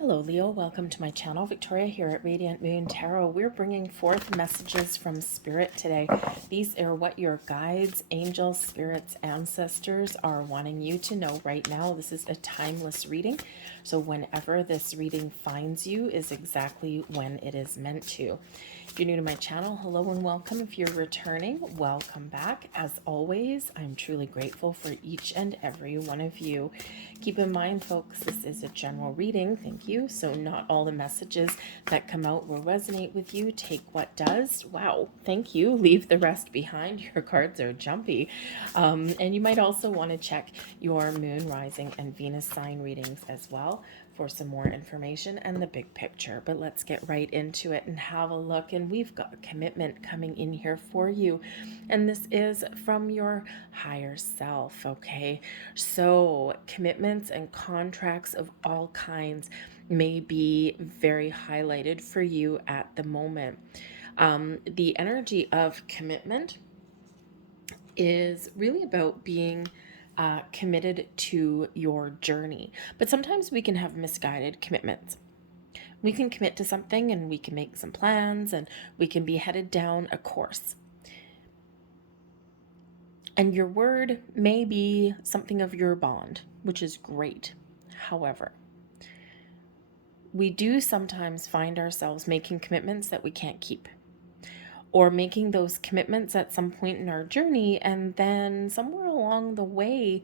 Hello Leo, welcome to my channel. Victoria here at Radiant Moon Tarot. We're bringing forth messages from Spirit today. These are what your guides, angels, spirits, ancestors are wanting you to know right now. This is a timeless reading. So whenever this reading finds you is exactly when it is meant to. If you're new to my channel, hello and welcome. If you're returning, welcome back. As always, I'm truly grateful for each and every one of you. Keep in mind, folks, this is a general reading. Thank you. So not all the messages that come out will resonate with you. Take what does. Wow. Thank you. Leave the rest behind. Your cards are jumpy. And you might also want to check your moon, rising, and Venus sign readings as well for some more information and the big picture. But let's get right into it and have a look. And we've got a commitment coming in here for you. And this is from your higher self, okay? So commitments and contracts of all kinds may be very highlighted for you at the moment. The energy of commitment is really about being committed to your journey. But sometimes we can have misguided commitments. We can commit to something and we can make some plans and we can be headed down a course. And your word may be something of your bond, which is great. However, we do sometimes find ourselves making commitments that we can't keep, or making those commitments at some point in our journey, and then somewhere along the way,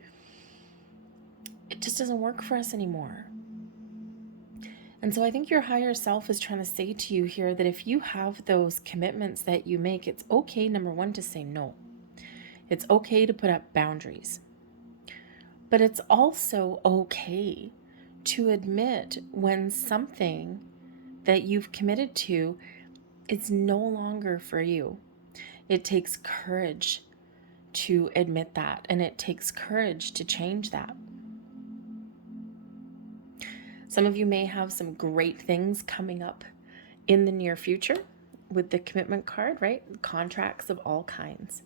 it just doesn't work for us anymore. And so I think your higher self is trying to say to you here that if you have those commitments that you make, it's okay, number one, to say no. It's okay to put up boundaries. But it's also okay to admit when something that you've committed to is no longer for you. It takes courage to admit that, and it takes courage to change that. Some of you may have some great things coming up in the near future with the commitment card, right? Contracts of all kinds.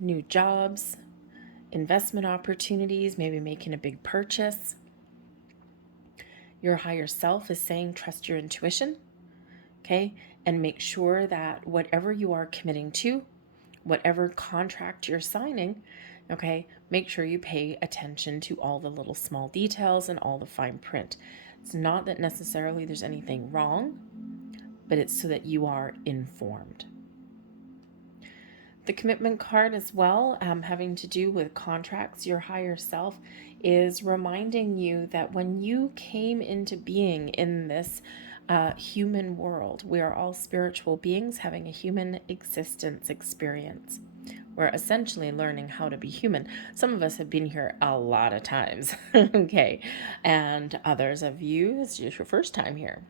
New jobs, investment opportunities, maybe making a big purchase. Your higher self is saying trust your intuition, okay? And make sure that whatever you are committing to, whatever contract you're signing, okay, make sure you pay attention to all the little small details and all the fine print. It's not that necessarily there's anything wrong, but it's so that you are informed. The commitment card as well, having to do with contracts, your higher self is reminding you that when you came into being in this human world, we are all spiritual beings having a human existence experience. We're essentially learning how to be human. Some of us have been here a lot of times, okay? And others of you, it's just your first time here.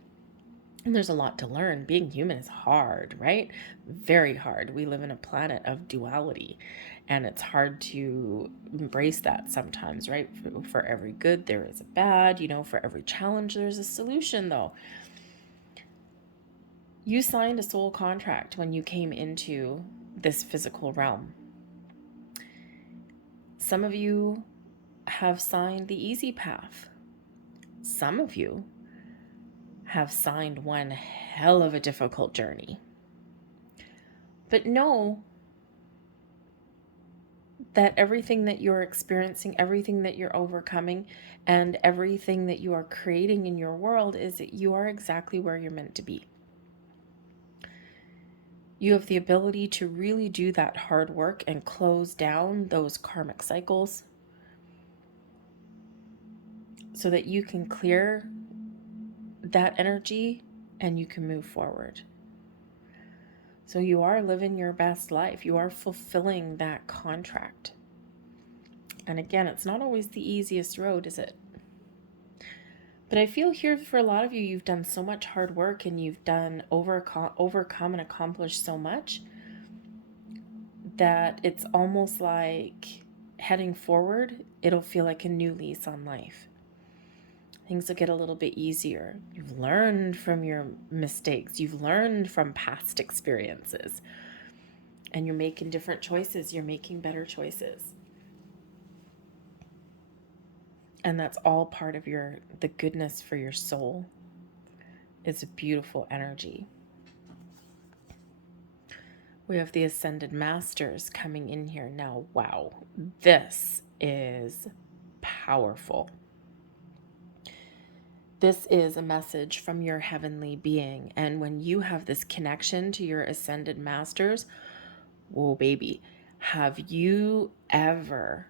And there's a lot to learn. Being human is hard, right? Very hard. We live in a planet of duality, and it's hard to embrace that sometimes, right? For every good, there is a bad. For every challenge, there's a solution, though. You signed a soul contract when you came into this physical realm. Some of you have signed the easy path. Some of you have signed one hell of a difficult journey. But know that everything that you're experiencing, everything that you're overcoming, and everything that you are creating in your world is that you are exactly where you're meant to be. You have the ability to really do that hard work and close down those karmic cycles so that you can clear that energy and you can move forward. So you are living your best life. You are fulfilling that contract. And again, it's not always the easiest road, is it? But I feel here for a lot of you, you've done so much hard work and you've done overcome and accomplished so much that it's almost like heading forward, it'll feel like a new lease on life. Things will get a little bit easier. You've learned from your mistakes. You've learned from past experiences. And you're making different choices. You're making better choices. And that's all part of the goodness for your soul. It's a beautiful energy. We have the Ascended Masters coming in here now. Wow, this is powerful. This is a message from your heavenly being. And when you have this connection to your Ascended Masters, whoa, baby, have you ever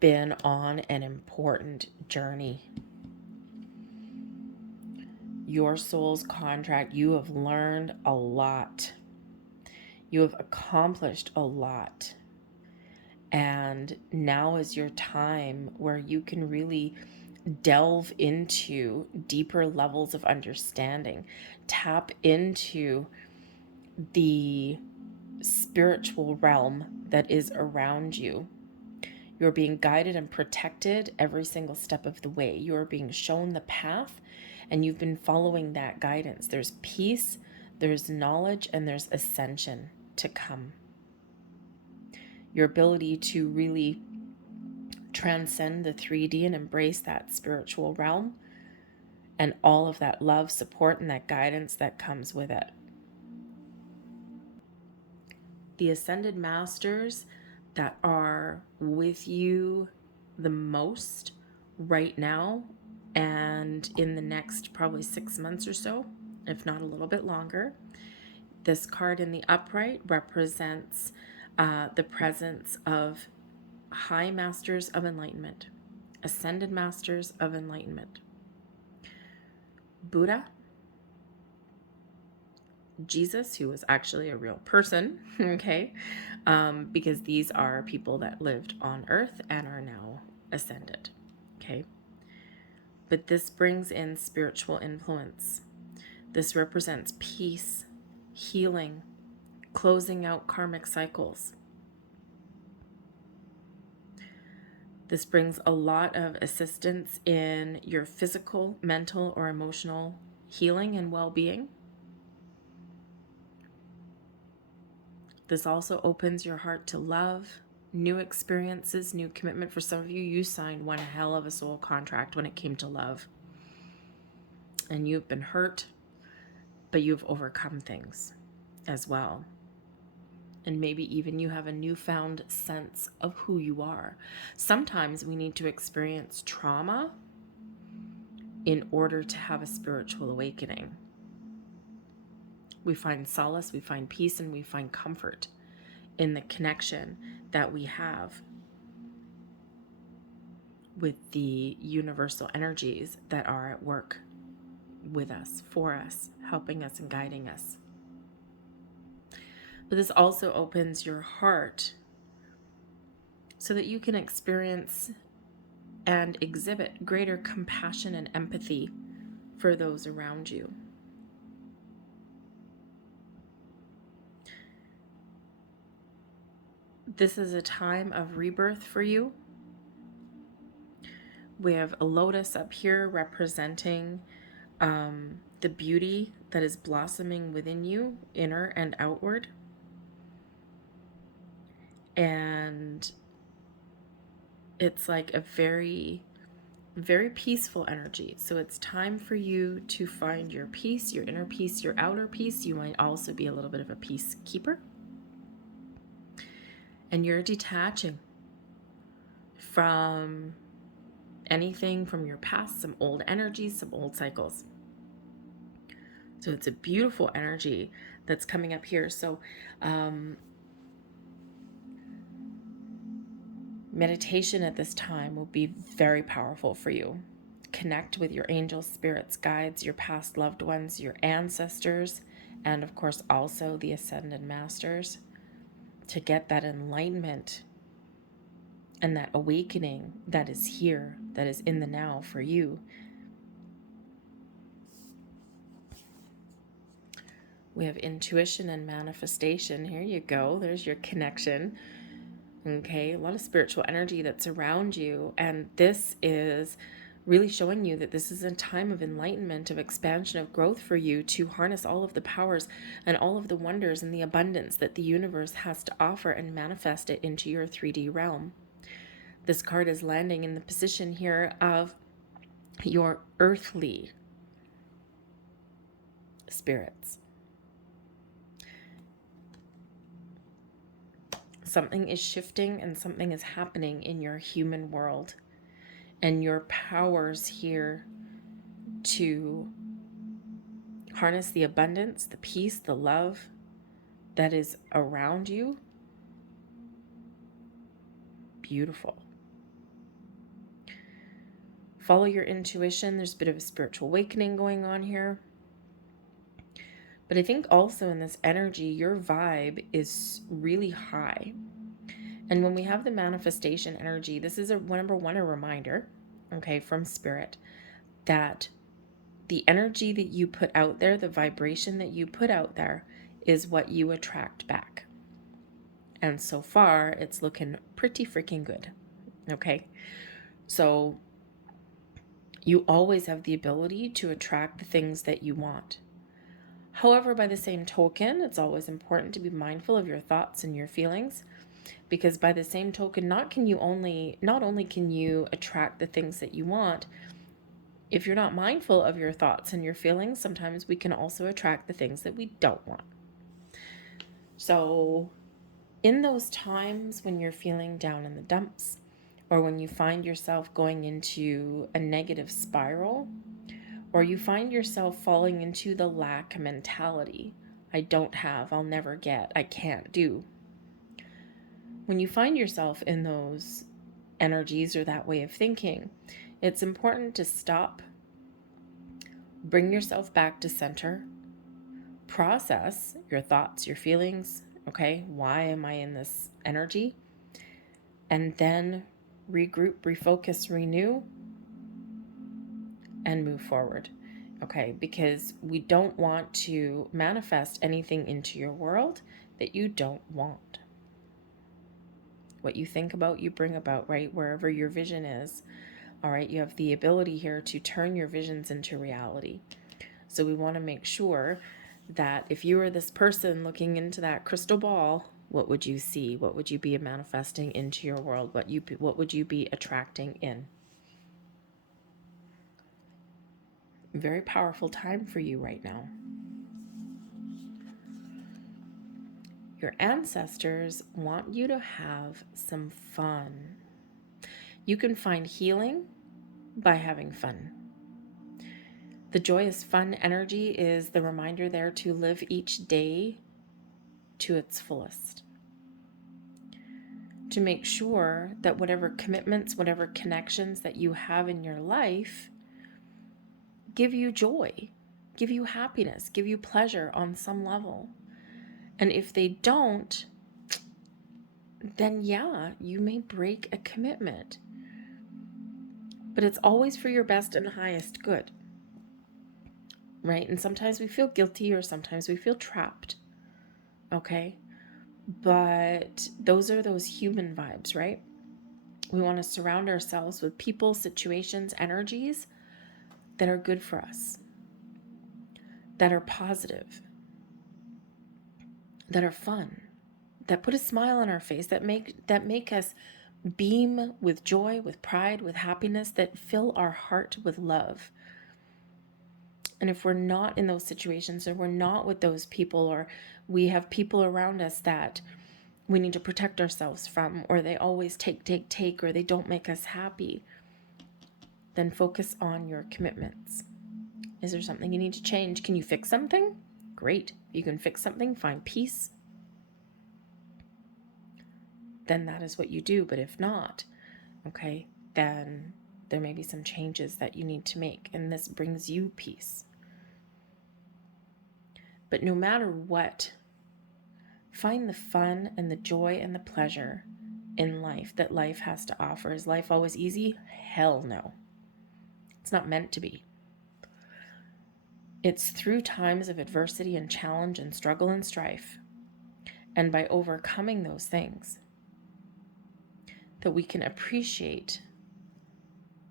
been on an important journey? Your soul's contract, you have learned a lot. You have accomplished a lot. And now is your time where you can really delve into deeper levels of understanding, tap into the spiritual realm that is around you. You're being guided and protected every single step of the way. You're being shown the path, and you've been following that guidance. There's peace, there's knowledge, and there's ascension to come. Your ability to really transcend the 3D and embrace that spiritual realm and all of that love, support, and that guidance that comes with it. The Ascended Masters that are with you the most right now and in the next probably 6 months or so, if not a little bit longer. This card in the upright represents the presence of High Masters of Enlightenment, Ascended Masters of Enlightenment, Buddha, Jesus, who was actually a real person, okay? Because these are people that lived on earth and are now ascended, okay? But this brings in spiritual influence. This represents peace, healing, closing out karmic cycles. This brings a lot of assistance in your physical, mental, or emotional healing and well-being. This also opens your heart to love, new experiences, new commitment. For some of you, you signed one hell of a soul contract when it came to love. And you've been hurt, but you've overcome things as well. And maybe even you have a newfound sense of who you are. Sometimes we need to experience trauma in order to have a spiritual awakening. We find solace, we find peace, and we find comfort in the connection that we have with the universal energies that are at work with us, for us, helping us and guiding us. But this also opens your heart so that you can experience and exhibit greater compassion and empathy for those around you. This is a time of rebirth for you. We have a lotus up here representing the beauty that is blossoming within you, inner and outward. And it's like a very, very peaceful energy. So it's time for you to find your peace, your inner peace, your outer peace. You might also be a little bit of a peacekeeper. And you're detaching from anything from your past, some old energies, some old cycles. So it's a beautiful energy that's coming up here. So meditation at this time will be very powerful for you. Connect with your angels, spirits, guides, your past loved ones, your ancestors, and of course also the Ascended Masters to get that enlightenment and that awakening that is here, that is in the now for you. We have intuition and manifestation. Here you go. There's your connection. Okay, a lot of spiritual energy that's around you. And this is really showing you that this is a time of enlightenment, of expansion, of growth for you to harness all of the powers and all of the wonders and the abundance that the universe has to offer and manifest it into your 3D realm. This card is landing in the position here of your earthly spirits. Something is shifting and something is happening in your human world. And your powers here to harness the abundance, the peace, the love that is around you. Beautiful. Follow your intuition. There's a bit of a spiritual awakening going on here. But I think also in this energy, your vibe is really high. And when we have the manifestation energy, this is number one, a reminder, okay, from Spirit, that the energy that you put out there, the vibration that you put out there, is what you attract back. And so far, it's looking pretty freaking good, okay? So you always have the ability to attract the things that you want. However, by the same token, it's always important to be mindful of your thoughts and your feelings, because by the same token, not only can you attract the things that you want, if you're not mindful of your thoughts and your feelings, sometimes we can also attract the things that we don't want. So in those times when you're feeling down in the dumps, or when you find yourself going into a negative spiral, or you find yourself falling into the lack mentality, I don't have, I'll never get, I can't do. When you find yourself in those energies or that way of thinking, it's important to stop, bring yourself back to center, process your thoughts, your feelings, okay? Why am I in this energy? And then regroup, refocus, renew, and move forward, okay? Because we don't want to manifest anything into your world that you don't want. What you think about, you bring about, right? Wherever your vision is, all right? You have the ability here to turn your visions into reality. So we want to make sure that if you were this person looking into that crystal ball, what would you see? What would you be manifesting into your world? What would you be attracting in? Very powerful time for you right now. Your ancestors want you to have some fun. You can find healing by having fun. The joyous fun energy is the reminder there to live each day to its fullest. To make sure that whatever commitments, whatever connections that you have in your life give you joy, give you happiness, give you pleasure on some level. And if they don't, then yeah, you may break a commitment. But it's always for your best and highest good, right? And sometimes we feel guilty or sometimes we feel trapped, okay? But those are those human vibes, right? We want to surround ourselves with people, situations, energies that are good for us, that are positive, that are fun, that put a smile on our face, that make us beam with joy, with pride, with happiness, that fill our heart with love. And if we're not in those situations, or we're not with those people, or we have people around us that we need to protect ourselves from, or they always take, or they don't make us happy, then focus on your commitments. Is there something you need to change? Can you fix something? Great. If you can fix something, find peace, then that is what you do. But if not, okay, then there may be some changes that you need to make, and this brings you peace. But no matter what, find the fun and the joy and the pleasure in life that life has to offer. Is life always easy? Hell no. It's not meant to be. It's through times of adversity and challenge and struggle and strife, and by overcoming those things, that we can appreciate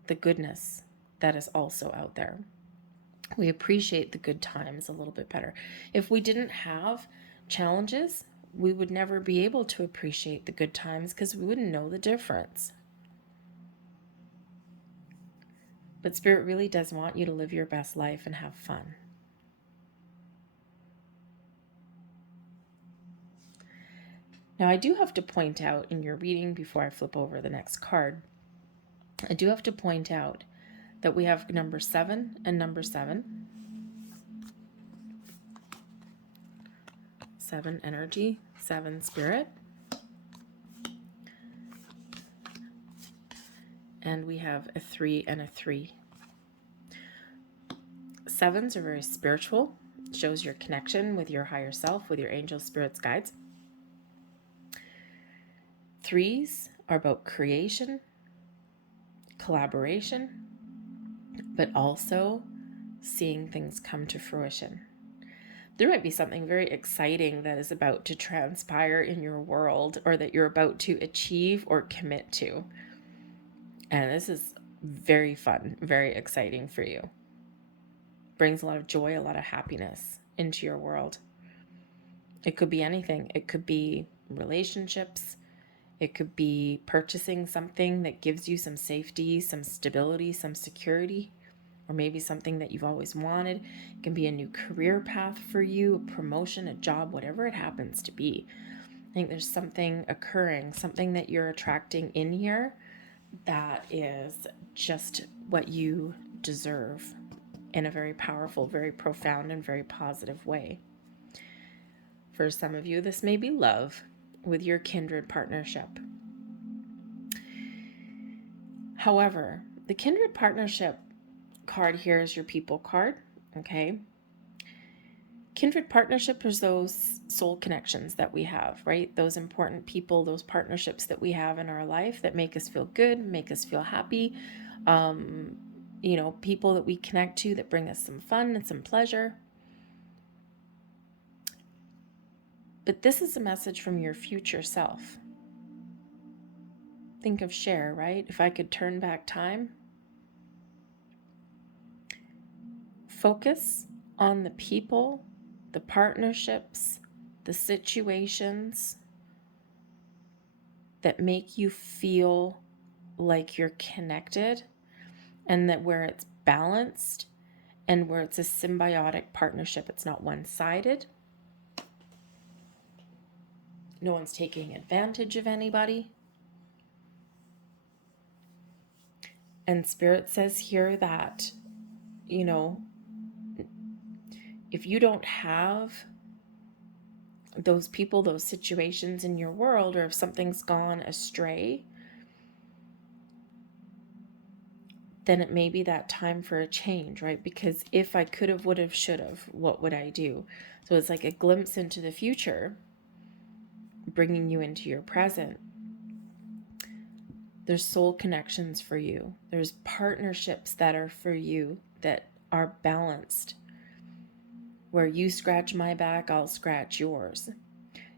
the goodness that is also out there. We appreciate the good times a little bit better. If we didn't have challenges, we would never be able to appreciate the good times because we wouldn't know the difference. But Spirit really does want you to live your best life and have fun. Now, I do have to point out in your reading, before I flip over the next card, I do have to point out that we have number 7 and number 7. 7 energy, 7 spirit. And we have a 3 and a 3. 7s are very spiritual. It shows your connection with your higher self, with your angels, spirits, guides. 3s are about creation, collaboration, but also seeing things come to fruition. There might be something very exciting that is about to transpire in your world, or that you're about to achieve or commit to. And this is very fun, very exciting for you. Brings a lot of joy, a lot of happiness into your world. It could be anything. It could be relationships. It could be purchasing something that gives you some safety, some stability, some security, or maybe something that you've always wanted. It can be a new career path for you, a promotion, a job, whatever it happens to be. I think there's something occurring, something that you're attracting in here that is just what you deserve in a very powerful, very profound, and very positive way. For some of you, this may be love with your kindred partnership. However, the kindred partnership card here is your people card, okay? Kindred partnership is those soul connections that we have, right? Those important people, those partnerships that we have in our life that make us feel good, make us feel happy. People that we connect to that bring us some fun and some pleasure. But this is a message from your future self. Think of Cher, right? If I could turn back time. Focus on the people, the partnerships, the situations that make you feel like you're connected, and that where it's balanced and where it's a symbiotic partnership. It's not one-sided. No one's taking advantage of anybody. And Spirit says here that, if you don't have those people, those situations in your world, or if something's gone astray, then it may be that time for a change, right? Because if I could have, would have, should have, what would I do? So it's like a glimpse into the future, bringing you into your present. There's soul connections for you. There's partnerships that are for you that are balanced. Where you scratch my back, I'll scratch yours.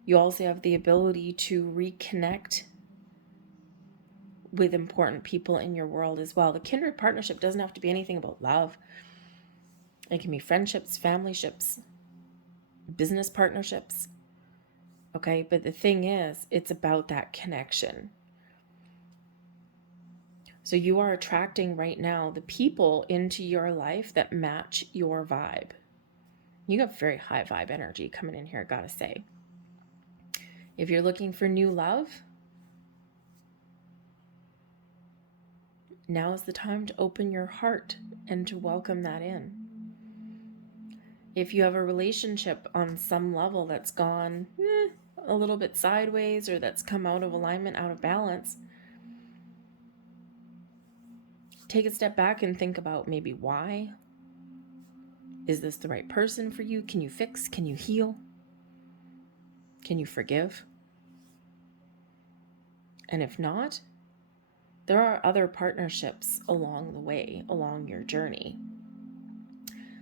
You also have the ability to reconnect with important people in your world as well. The kindred partnership doesn't have to be anything about love. It can be friendships, family ships, business partnerships. Okay, but the thing is, it's about that connection. So you are attracting right now the people into your life that match your vibe. You have very high vibe energy coming in here, gotta say. If you're looking for new love, now is the time to open your heart and to welcome that in. If you have a relationship on some level that's gone a little bit sideways, or that's come out of alignment, out of balance, take a step back and think about maybe why. Is this the right person for you? Can you fix? Can you heal? Can you forgive? And if not, there are other partnerships along the way, along your journey.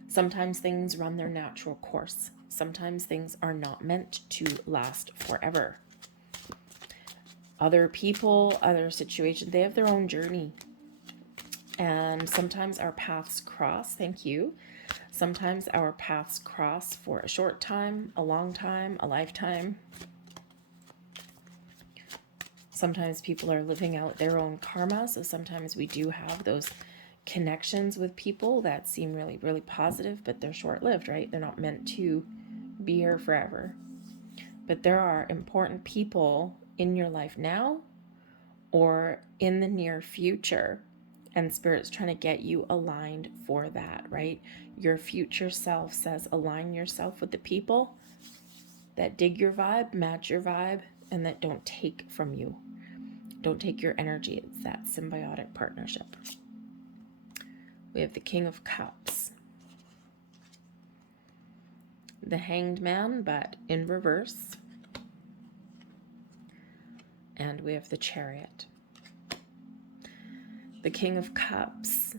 Sometimes things run their natural course. Sometimes things are not meant to last forever. Other people, other situations, they have their own journey. And sometimes our paths cross. Thank you. Sometimes our paths cross for a short time, a long time, a lifetime. Sometimes people are living out their own karma. So sometimes we do have those connections with people that seem really, really positive, but they're short-lived, right? They're not meant to be here forever. But there are important people in your life now or in the near future, and Spirit's trying to get you aligned for that, right? Your future self says align yourself with the people that dig your vibe, match your vibe, and that don't take from you. Don't take your energy. It's that symbiotic partnership. We have the King of Cups. The Hanged Man, but in reverse. And we have the Chariot. The King of Cups.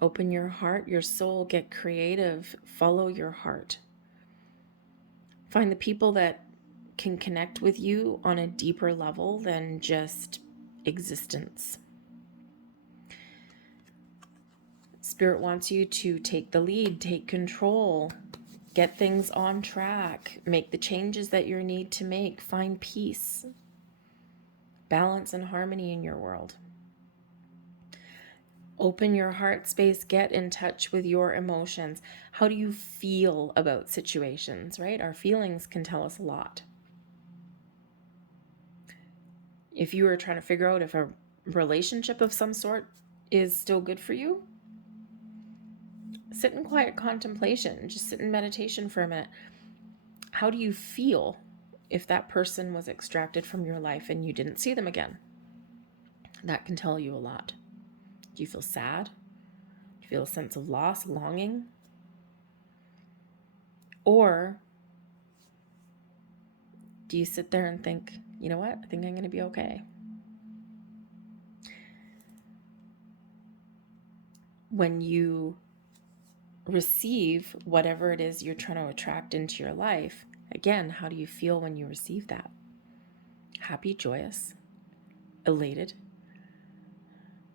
Open your heart, your soul, get creative, follow your heart. Find the people that can connect with you on a deeper level than just existence. Spirit wants you to take the lead, take control, get things on track, make the changes that you need to make, find peace, balance, and harmony in your world. Open your heart space, get in touch with your emotions. How do you feel about situations, right? Our feelings can tell us a lot. If you are trying to figure out if a relationship of some sort is still good for you, sit in quiet contemplation. Just sit in meditation for a minute. How do you feel if that person was extracted from your life and you didn't see them again? That can tell you a lot. Do you feel sad? Do you feel a sense of loss, longing? Or do you sit there and think, you know what? I think I'm going to be okay. When you receive whatever it is you're trying to attract into your life, again, how do you feel when you receive that? Happy, joyous, elated,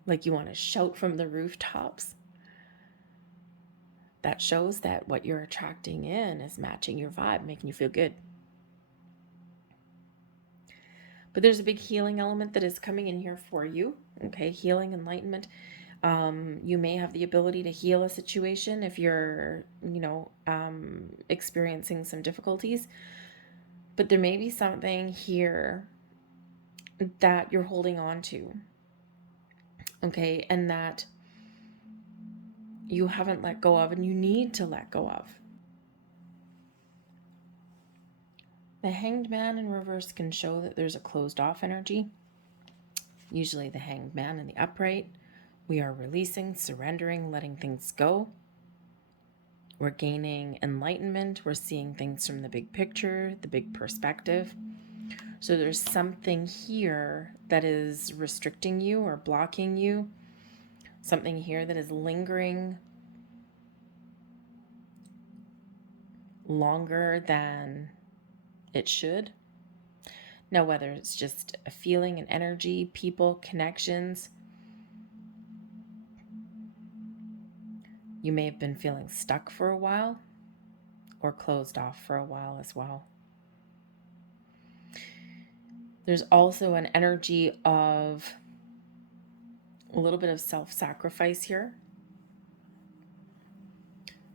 like you want to shout from the rooftops? That shows that what you're attracting in is matching your vibe, making you feel good. But there's a big healing element that is coming in here for you. Okay, healing, enlightenment. You may have the ability to heal a situation if you're, experiencing some difficulties. But there may be something here that you're holding on to. Okay, and that you haven't let go of and you need to let go of. The Hanged Man in reverse can show that there's a closed off energy. Usually the Hanged Man in the upright. We are releasing, surrendering, letting things go. We're gaining enlightenment. We're seeing things from the big picture, the big perspective. So there's something here that is restricting you or blocking you. Something here that is lingering longer than it should. Now, whether it's just a feeling, an energy, people, connections, you may have been feeling stuck for a while or closed off for a while as well. There's also an energy of a little bit of self-sacrifice here,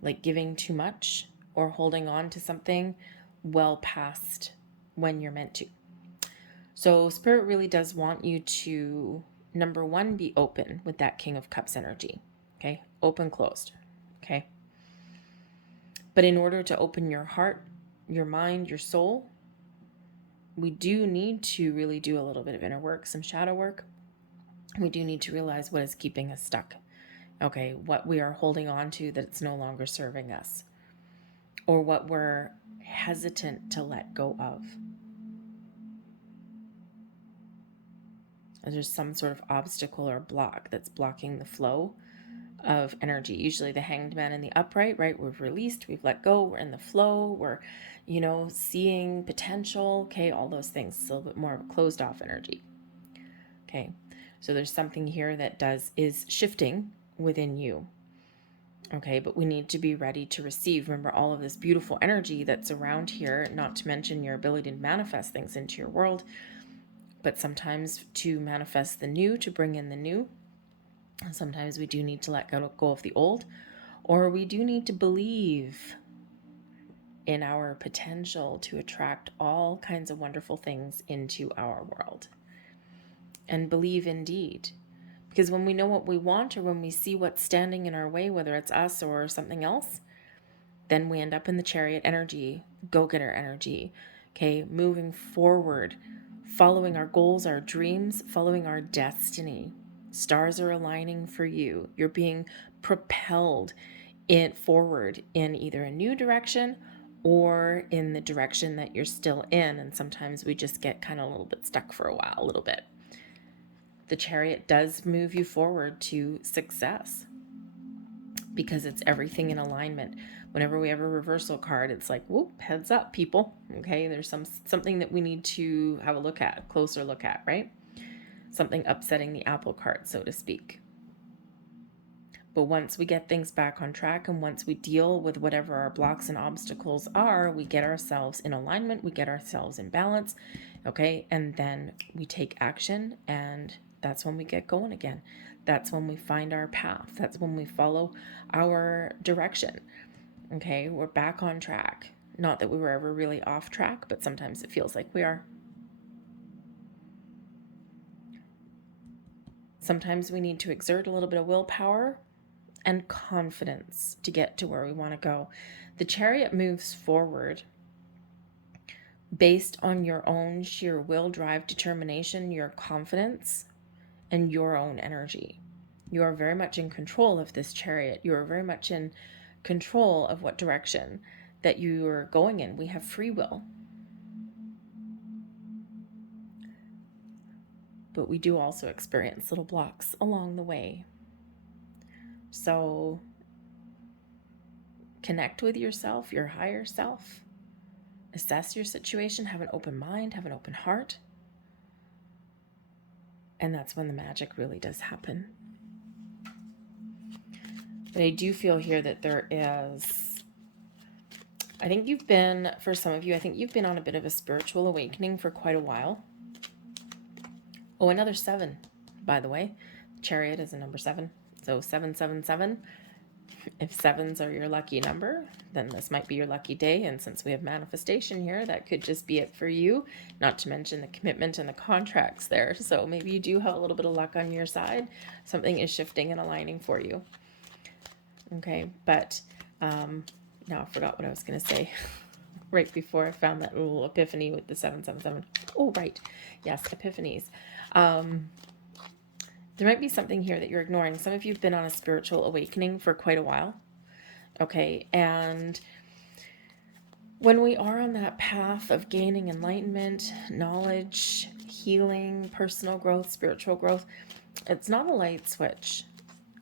like giving too much or holding on to something well past when you're meant to. So Spirit really does want you to, number one, be open with that King of Cups energy. Okay, open, closed. Okay. But in order to open your heart, your mind, your soul, we do need to really do a little bit of inner work, some shadow work. We do need to realize what is keeping us stuck. Okay, what we are holding on to that it's no longer serving us, or what we're hesitant to let go of. There's some sort of obstacle or block that's blocking the flow of energy. Usually the Hanged Man in the upright, right? We've released, we've let go, we're in the flow, we're, seeing potential, okay, all those things. It's a little bit more of a closed off energy. Okay, so there's something here that is shifting within you. Okay, but we need to be ready to receive. Remember all of this beautiful energy that's around here, not to mention your ability to manifest things into your world, but sometimes to manifest the new, to bring in the new, Sometimes we do need to let go of the old, or we do need to believe in our potential to attract all kinds of wonderful things into our world. And believe indeed. Because when we know what we want, or when we see what's standing in our way, whether it's us or something else, then we end up in the chariot energy, go-getter energy, okay, moving forward, following our goals, our dreams, following our destiny. Stars are aligning for you. You're being propelled forward in either a new direction or in the direction that you're still in. And sometimes we just get kind of a little bit stuck for a while, a little bit. The chariot does move you forward to success because it's everything in alignment. Whenever we have a reversal card, it's like, whoop, heads up, people. Okay, there's something that we need to have a closer look at, right? Something upsetting the apple cart, so to speak. But once we get things back on track, and once we deal with whatever our blocks and obstacles are, we get ourselves in alignment, we get ourselves in balance, okay? And then we take action, and that's when we get going again. That's when we find our path. That's when we follow our direction, okay? We're back on track. Not that we were ever really off track, but sometimes it feels like we are. Sometimes we need to exert a little bit of willpower and confidence to get to where we want to go. The chariot moves forward based on your own sheer will, drive, determination, your confidence, and your own energy. You are very much in control of this chariot. You are very much in control of what direction that you are going in. We have free will. But we do also experience little blocks along the way. So connect with yourself, your higher self. Assess your situation, have an open mind, have an open heart. And that's when the magic really does happen. But I do feel here that there is, for some of you, I think you've been on a bit of a spiritual awakening for quite a while. Oh, another 7, by the way. Chariot is a number 7. So 777. If 7s are your lucky number, then this might be your lucky day. And since we have manifestation here, that could just be it for you. Not to mention the commitment and the contracts there. So maybe you do have a little bit of luck on your side. Something is shifting and aligning for you. Okay, but now I forgot what I was going to say right before I found that little epiphany with the 777. Oh, right. Yes, epiphanies. There might be something here that you're ignoring. Some of you have been on a spiritual awakening for quite a while. Okay, and when we are on that path of gaining enlightenment, knowledge, healing, personal growth, spiritual growth, it's not a light switch.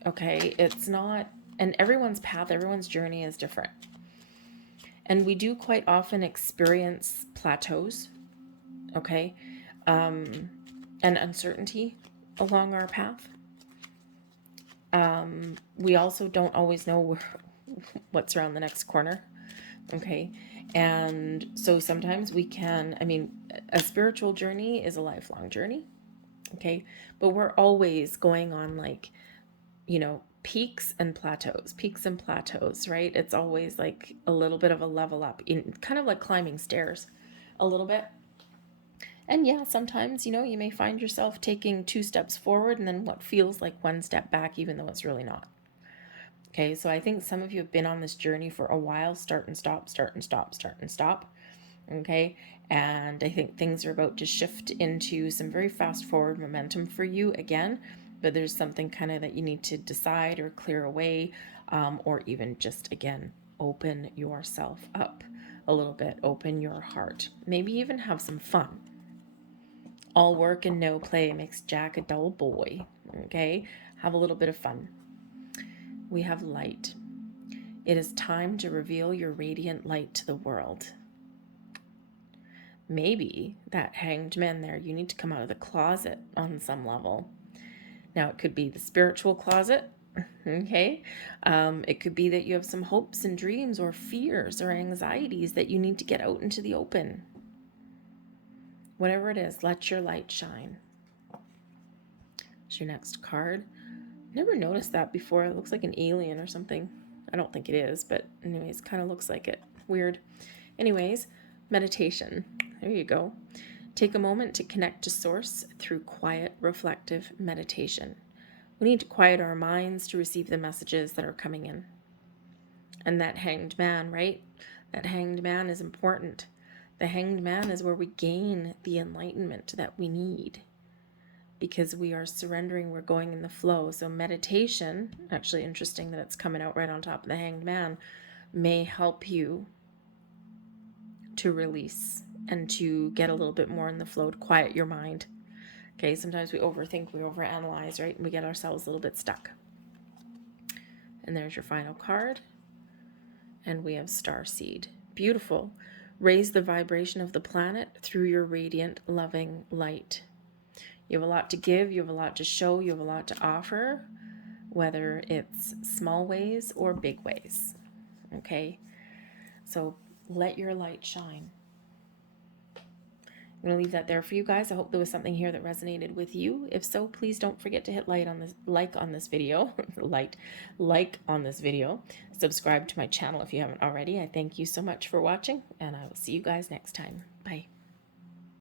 Okay, it's not, and everyone's path, everyone's journey is different. And we do quite often experience plateaus, okay, and uncertainty along our path. We also don't always know what's around the next corner, okay? And so sometimes we can, a spiritual journey is a lifelong journey, okay? But we're always going on peaks and plateaus, right? It's always like a little bit of a level up, in kind of like climbing stairs a little bit. And yeah, sometimes, you may find yourself taking 2 steps forward and then what feels like 1 step back, even though it's really not. Okay, so I think some of you have been on this journey for a while, start and stop. Okay, and I think things are about to shift into some very fast forward momentum for you again, but there's something kind of that you need to decide or clear away, or even just, again, open yourself up a little bit, open your heart, maybe even have some fun. All work and no play makes Jack a dull boy, okay? Have a little bit of fun. We have light. It is time to reveal your radiant light to the world. Maybe that hanged man there, you need to come out of the closet on some level. Now, it could be the spiritual closet, okay? It could be that you have some hopes and dreams or fears or anxieties that you need to get out into the open. Whatever it is, let your light shine. Here's your next card. Never noticed that before. It looks like an alien or something. I don't think it is, but anyways, kind of looks like it. Weird. Anyways, meditation. There you go. Take a moment to connect to Source through quiet, reflective meditation. We need to quiet our minds to receive the messages that are coming in. And that hanged man, right? That hanged man is important. The hanged man is where we gain the enlightenment that we need, because we are surrendering, we're going in the flow. So meditation, actually interesting that it's coming out right on top of the hanged man, may help you to release and to get a little bit more in the flow, to quiet your mind. Okay, sometimes we overthink, we overanalyze, right? And we get ourselves a little bit stuck. And there's your final card. And we have Starseed. Beautiful. Raise the vibration of the planet through your radiant, loving light. You have a lot to give, you have a lot to show, you have a lot to offer, whether it's small ways or big ways. Okay? So let your light shine. I'm going to leave that there for you guys. I hope there was something here that resonated with you. If so, please don't forget to hit like on this video. like on this video. Subscribe to my channel if you haven't already. I thank you so much for watching, and I will see you guys next time. Bye.